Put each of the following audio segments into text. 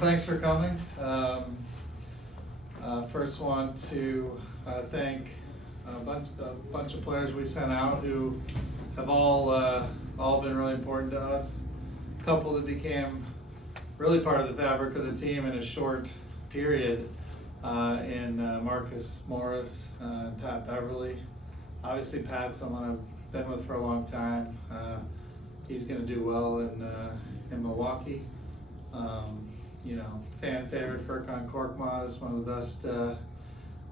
thanks for coming. First want to thank a bunch of players we sent out who have all been really important to us. A couple that became really part of the fabric of the team in a short period in Marcus Morris and Pat Beverley. Obviously Pat's someone I've been with for a long time. He's going to do well in Milwaukee. Fan favorite Furkan Korkmaz, one of the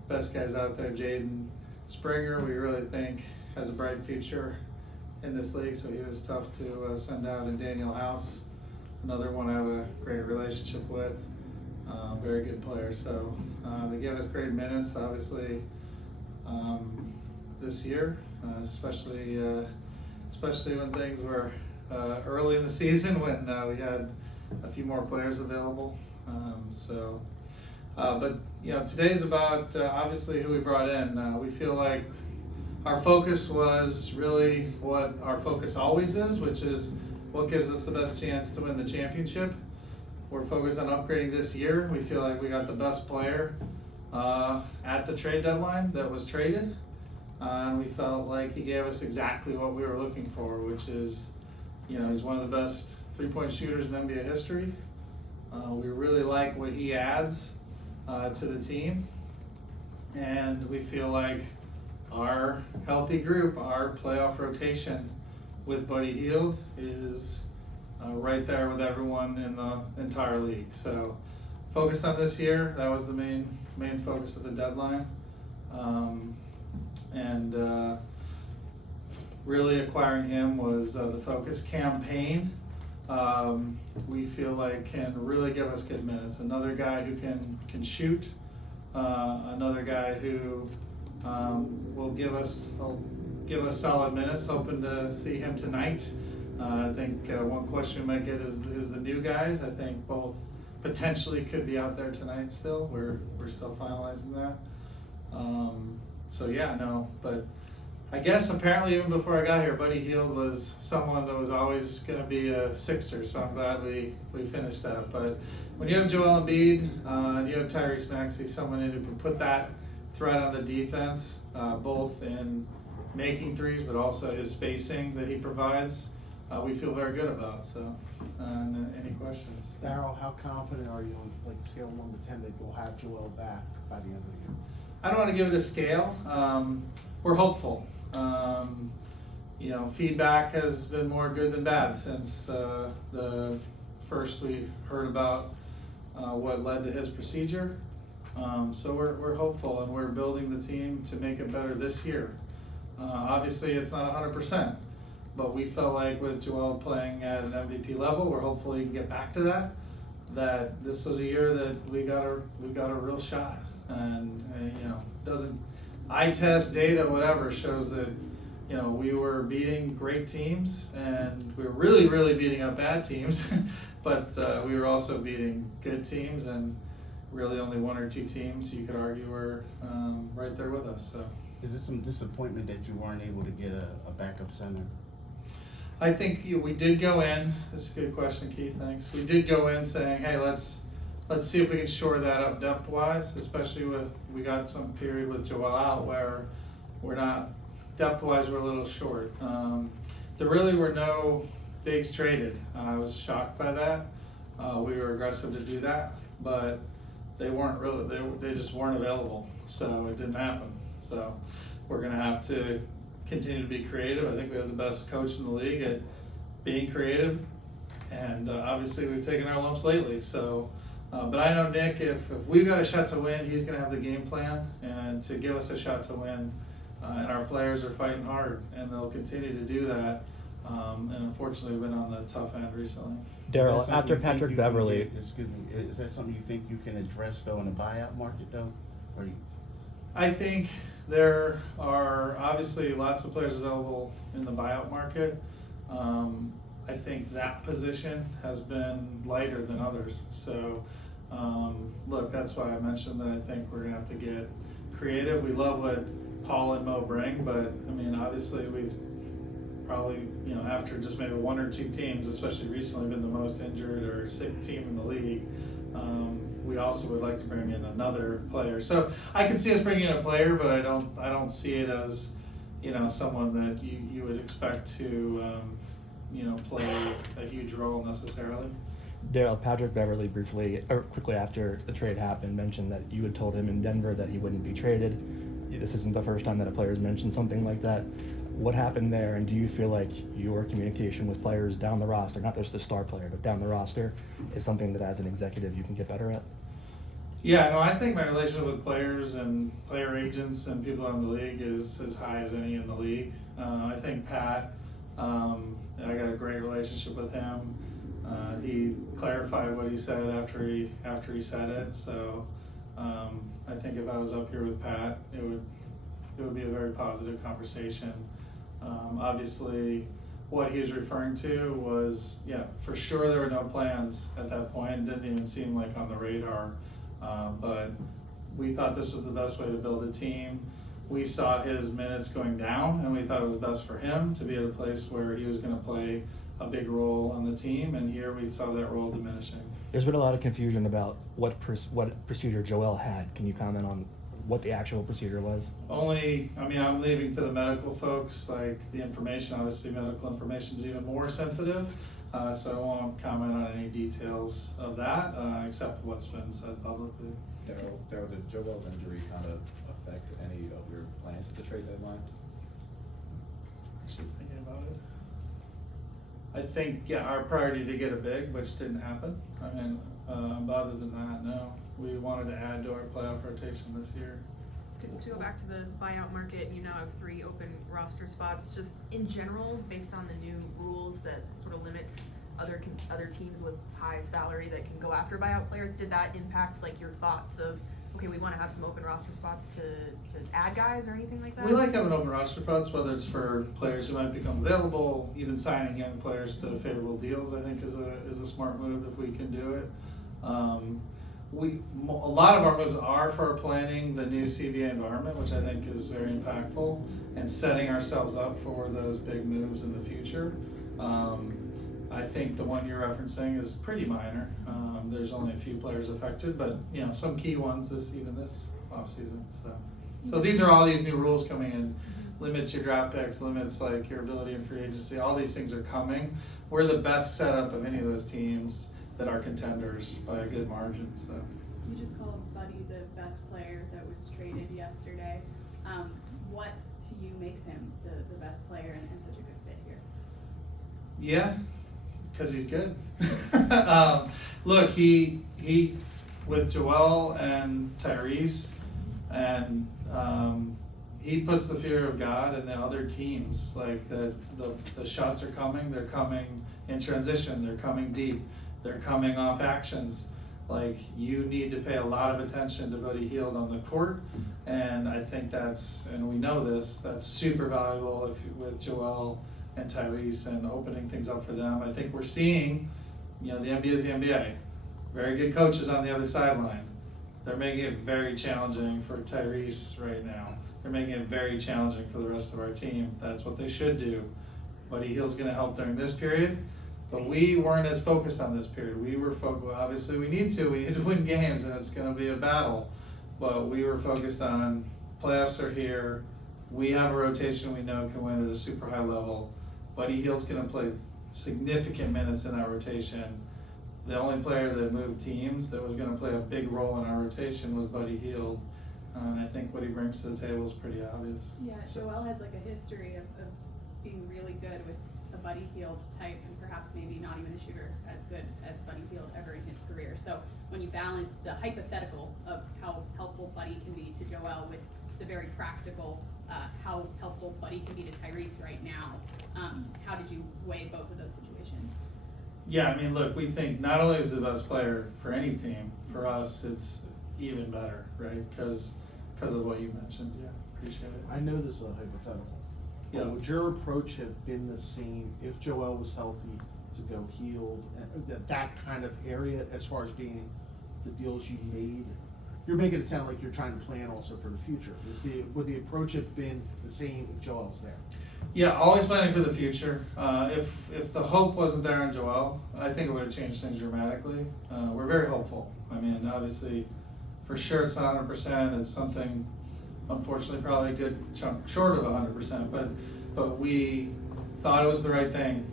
best guys out there. Jaden Springer, we really think has a bright future in this league, so he was tough to send out. And Daniel House, another one I have a great relationship with, very good player. So they give us great minutes, obviously, this year, especially when things were early in the season when we had a few more players available. But today's about obviously who we brought in. We feel like our focus was really what our focus always is, which is what gives us the best chance to win the championship. We're focused on upgrading this year. We feel like we got the best player at the trade deadline that was traded. And we felt like he gave us exactly what we were looking for, which is, he's one of the best three-point shooters in NBA history. We really like what he adds to the team. And we feel like our healthy group, our playoff rotation with Buddy Hield is right there with everyone in the entire league. So focused on this year, that was the main focus of the deadline. Really acquiring him was the focus. Campaign, we feel like can really give us good minutes. Another guy who can shoot, another guy who will give us solid minutes. Hoping to see him tonight. I think one question we might get is the new guys. I think both potentially could be out there tonight still. We're still finalizing that. But I guess apparently even before I got here, Buddy Hield was someone that was always going to be a Sixer, so I'm glad we finished that. But when you have Joel Embiid and you have Tyrese Maxey, someone who can put that threat on the defense, both in making threes but also his spacing that he provides, we feel very good about. So, any questions? Daryl, how confident are you on scale 1 to 10 that you'll have Joel back by the end of the year? I don't want to give it a scale. We're hopeful. Feedback has been more good than bad since the first we heard about what led to his procedure. So we're hopeful, and we're building the team to make it better this year. Obviously, it's not 100%, but we felt like with Joel playing at an MVP level, we're hopeful he can get back to that. That this was a year that we got a real shot, and doesn't eye test data whatever shows that we were beating great teams and we were really beating up bad teams, but we were also beating good teams, and really only one or two teams you could argue were right there with us. So is it some disappointment that you weren't able to get a backup center? I think we did go in. That's a good question, Keith. Thanks. We did go in saying, hey, let's see if we can shore that up depth-wise, especially we got some period with Joel out where we're not depth-wise. We're a little short. There really were no bigs traded. I was shocked by that. We were aggressive to do that, but they weren't really. They just weren't available, so it didn't happen. So we're going to have to continue to be creative. I think we have the best coach in the league at being creative, and obviously we've taken our lumps lately. So, but I know Nick, if we've got a shot to win, he's going to have the game plan and to give us a shot to win. And our players are fighting hard, and they'll continue to do that. And unfortunately, we've been on the tough end recently. Daryl, after Patrick Beverley, Is that something you think you can address though in the buyout market though? I think there are obviously lots of players available in the buyout market. I think that position has been lighter than others. So, look, that's why I mentioned that I think we're going to have to get creative. We love what Paul and Mo bring, but I mean, obviously we've probably, after just maybe one or two teams, especially recently, been the most injured or sick team in the league. we also would like to bring in another player. So I could see us bringing in a player, but I don't see it as, you know, someone that you would expect to, you know, play a huge role necessarily. Daryl, Patrick Beverley quickly after the trade happened, mentioned that you had told him in Denver that he wouldn't be traded. This isn't the first time that a player has mentioned something like that. What happened there, and do you feel like your communication with players down the roster, not just the star player, but down the roster, is something that as an executive you can get better at? Yeah, no, I think my relationship with players and player agents and people in the league is as high as any in the league. I think Pat, I got a great relationship with him. He clarified what he said after he said it. So I think if I was up here with Pat, it would be a very positive conversation. Obviously, what he was referring to was, yeah, for sure there were no plans at that point. It didn't even seem like on the radar. But we thought this was the best way to build a team. We saw his minutes going down, and we thought it was best for him to be at a place where he was going to play a big role on the team, and here we saw that role diminishing. There's been a lot of confusion about what procedure Joel had. Can you comment on what the actual procedure was? Only, I mean, I'm leaving to the medical folks, like the information, obviously medical information is even more sensitive, so I won't comment on any details of that, except what's been said publicly. Daryl, did Joel's injury kind of affect any of your plans at the trade deadline? Actually thinking about it. I think, yeah, our priority to get a big, which didn't happen. I mean, other than that, no. We wanted to add to our playoff rotation this year. To go back to the buyout market, you now have 3 open roster spots. Just in general, based on the new rules that sort of limits other teams with high salary that can go after buyout players, did that impact like your thoughts of, okay, we want to have some open roster spots to add guys or anything like that? We like having open roster spots, whether it's for players who might become available, even signing young players to favorable deals, I think is a smart move if we can do it. A lot of our moves are for planning the new CBA environment, which I think is very impactful, and setting ourselves up for those big moves in the future. I think the one you're referencing is pretty minor. There's only a few players affected, but you know, some key ones this offseason. So these are all these new rules coming in. Limits your draft picks, limits like your ability in free agency. All these things are coming. We're the best setup of any of those teams that are contenders by a good margin. So you just called Buddy the best player that was traded yesterday. What to you makes him the best player and such a good fit here? Yeah, because he's good. Look, he with Joel and Tyrese, and he puts the fear of God in the other teams. Like the shots are coming. They're coming in transition. They're coming deep. They're coming off actions. Like, you need to pay a lot of attention to Buddy Hield on the court, and I think and we know this, that's super valuable with Joel and Tyrese and opening things up for them. I think we're seeing, you know, the NBA is the NBA. Very good coaches on the other sideline. They're making it very challenging for Tyrese right now. They're making it very challenging for the rest of our team. That's what they should do. Buddy Hield's going to help during this period. But we weren't as focused on this period. We were focused, obviously we need to win games, and it's going to be a battle. But we were focused on playoffs are here. We have a rotation we know can win at a super high level. Buddy Hield's going to play significant minutes in that rotation. The only player that moved teams that was going to play a big role in our rotation was Buddy Hield. And I think what he brings to the table is pretty obvious. Yeah, Joel has like a history of being really good with the Buddy Hield type, and perhaps maybe not even a shooter as good as Buddy Hield ever in his career. So when you balance the hypothetical of how helpful Buddy can be to Joel with the very practical how helpful Buddy can be to Tyrese right now, how did you weigh both of those situations? Yeah, I mean, look, we think not only is the best player for any team, for us it's even better, right? Because of what you mentioned. Yeah, appreciate it. I know this is a hypothetical. Yeah. Would your approach have been the same if Joel was healthy to go Hield, that kind of area as far as being the deals you made? You're making it sound like you're trying to plan also for the future. Would the approach have been the same if Joel was there? Yeah, always planning for the future. If the hope wasn't there on Joel, I think it would have changed things dramatically. We're very hopeful. I mean, obviously, for sure it's not 100%. It's something, unfortunately, probably a good chunk short of 100%. But we thought it was the right thing.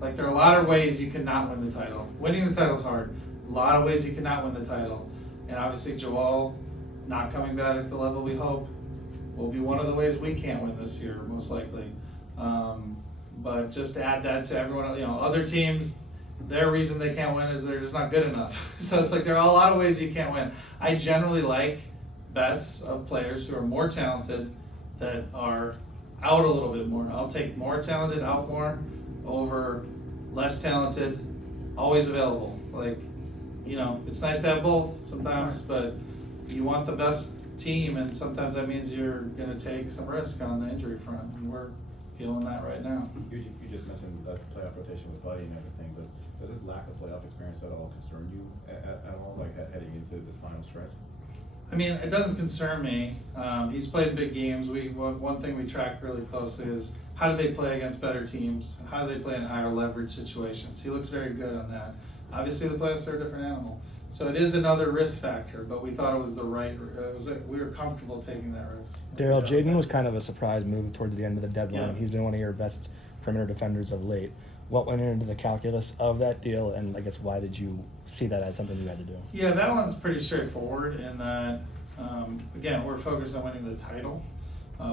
Like, there are a lot of ways you cannot win the title. Winning the title is hard. A lot of ways you cannot win the title. And obviously, Joel not coming back at the level we hope will be one of the ways we can't win this year, most likely. But just to add that to everyone, you know, other teams, their reason they can't win is they're just not good enough. So it's like there are a lot of ways you can't win. I generally like bets of players who are more talented that are out a little bit more. I'll take more talented out more over less talented, always available. Like, you know, it's nice to have both sometimes, but you want the best team, and sometimes that means you're going to take some risk on the injury front, and we're feeling that right now. You just mentioned that playoff rotation with Buddy and everything, but does this lack of playoff experience at all concern you at all, like heading into this final stretch? I mean, it doesn't concern me. He's played big games. One thing we track really closely is how do they play against better teams? How do they play in higher leverage situations? He looks very good on that. Obviously, the playoffs are a different animal. So it is another risk factor, but we thought it was the right, we were comfortable taking that risk. Daryl, Jaden was kind of a surprise move towards the end of the deadline. Yeah. He's been one of your best perimeter defenders of late. What went into the calculus of that deal, and I guess why did you see that as something you had to do? Yeah, that one's pretty straightforward in that, again, we're focused on winning the title.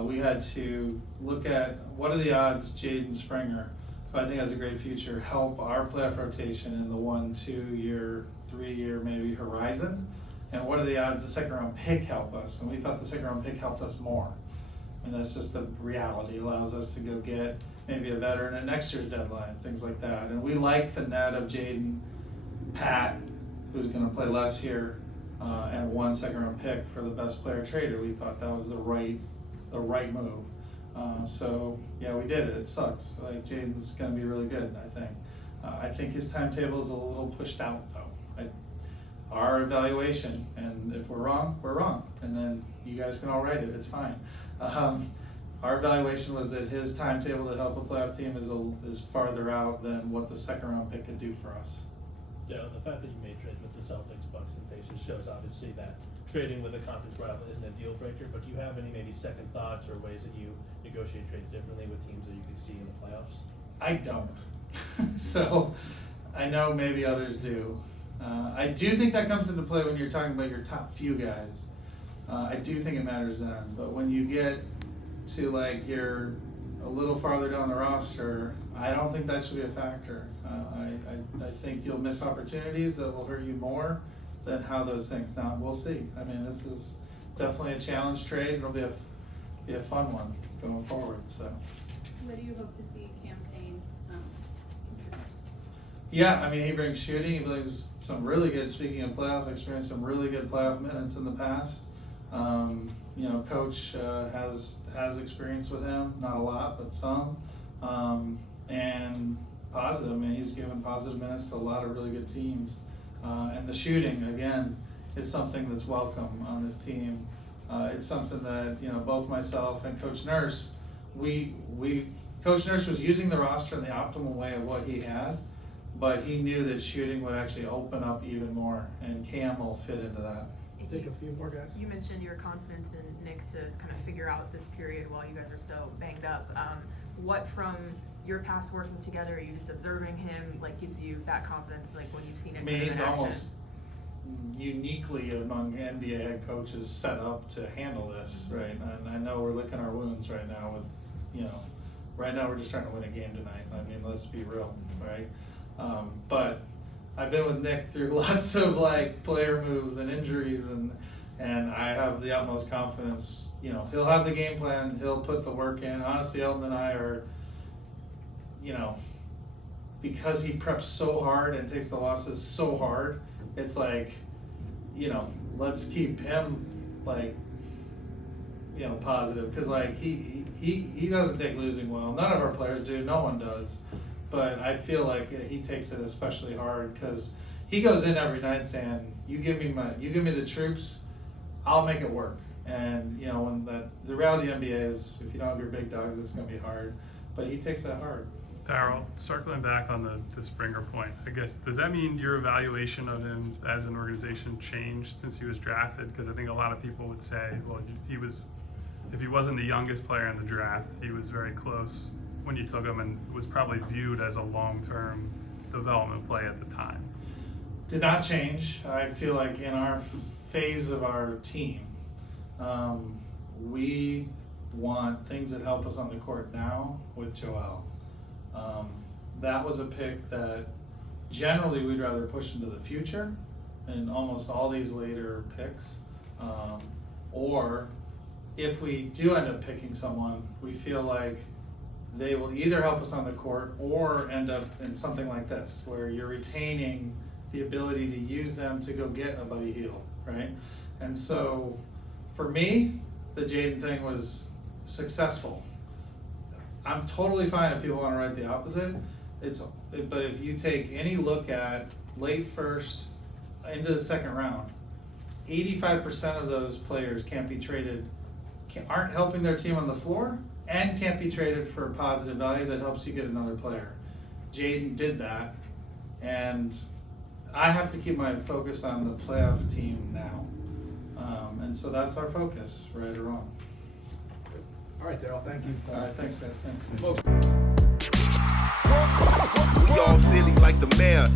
We had to look at what are the odds Jaden Springer, who I think has a great future, help our playoff rotation in the 1, 2 year, 3 year maybe horizon, and what are the odds the second round pick help us? And we thought the second round pick helped us more. And that's just the reality. It allows us to go get maybe a veteran at next year's deadline, things like that. And we like the net of Jaden, Pat, who's going to play less here, and 1 second round pick for the best player trader. We thought that was the right move. So yeah, we did it. It sucks. Like, Jaden's going to be really good, I think his timetable is a little pushed out though. Our evaluation, and if we're wrong, we're wrong, and then you guys can all write it. It's fine. Our evaluation was that his timetable to help a playoff team is farther out than what the second round pick could do for us. Yeah, the fact that you made trades with the Celtics, Bucks, and Pacers shows obviously that trading with a conference rival isn't a deal breaker, but do you have any maybe second thoughts or ways that you negotiate trades differently with teams that you could see in the playoffs? I don't. So I know maybe others do. I do think that comes into play when you're talking about your top few guys. I do think it matters then, but when you get to like you're a little farther down the roster, I don't think that should be a factor. I think you'll miss opportunities that will hurt you more than how those things. Now we'll see. I mean, this is definitely a challenge trade. It'll be a fun one going forward. So. What do you hope to see campaign contribute? Yeah, I mean, he brings shooting. He brings some really good. Speaking of playoff experience, some really good playoff minutes in the past. You know, Coach has experience with him, not a lot, but some, and positive. I mean, he's given positive minutes to a lot of really good teams, and the shooting again is something that's welcome on this team. It's something that both myself and Coach Nurse, Coach Nurse was using the roster in the optimal way of what he had, but he knew that shooting would actually open up even more, and Cam will fit into that. Take a few more guys. You mentioned your confidence in Nick to kind of figure out this period while you guys are so banged up. What from your past working together, are you just observing him, like gives you that confidence, like when you've seen it? I mean, in he's action? almost uniquely among NBA head coaches set up to handle this, right? And I know we're licking our wounds right now with, right now we're just trying to win a game tonight. I mean, let's be real, right? But I've been with Nick through lots of like player moves and injuries, and I have the utmost confidence. He'll have the game plan. He'll put the work in. Honestly, Elton and I are, because he preps so hard and takes the losses so hard, it's like, let's keep him like, positive, because like he doesn't take losing well. None of our players do. No one does. But I feel like he takes it especially hard because he goes in every night saying, "You give me the troops, I'll make it work." And when the reality of the NBA is, if you don't have your big dogs, it's going to be hard. But he takes that hard. Daryl, circling back on the Springer point, I guess, does that mean your evaluation of him as an organization changed since he was drafted? Because I think a lot of people would say, well, if he wasn't the youngest player in the draft, he was very close when you took him and was probably viewed as a long-term development play at the time. Did not change. I feel like in our phase of our team, we want things that help us on the court now with Joel. That was a pick that generally we'd rather push into the future in almost all these later picks. Or if we do end up picking someone, we feel like they will either help us on the court or end up in something like this, where you're retaining the ability to use them to go get a Buddy Hield, right? And so for me, the Jaden thing was successful. I'm totally fine if people want to write the opposite. But if you take any look at late first into the second round, 85% of those players can't be traded, aren't helping their team on the floor, and can't be traded for positive value that helps you get another player. Jaden did that, and I have to keep my focus on the playoff team now. And so that's our focus, right or wrong. All right, Daryl, thank you. All right, thanks guys, thanks. Folks. We all silly like the mayor.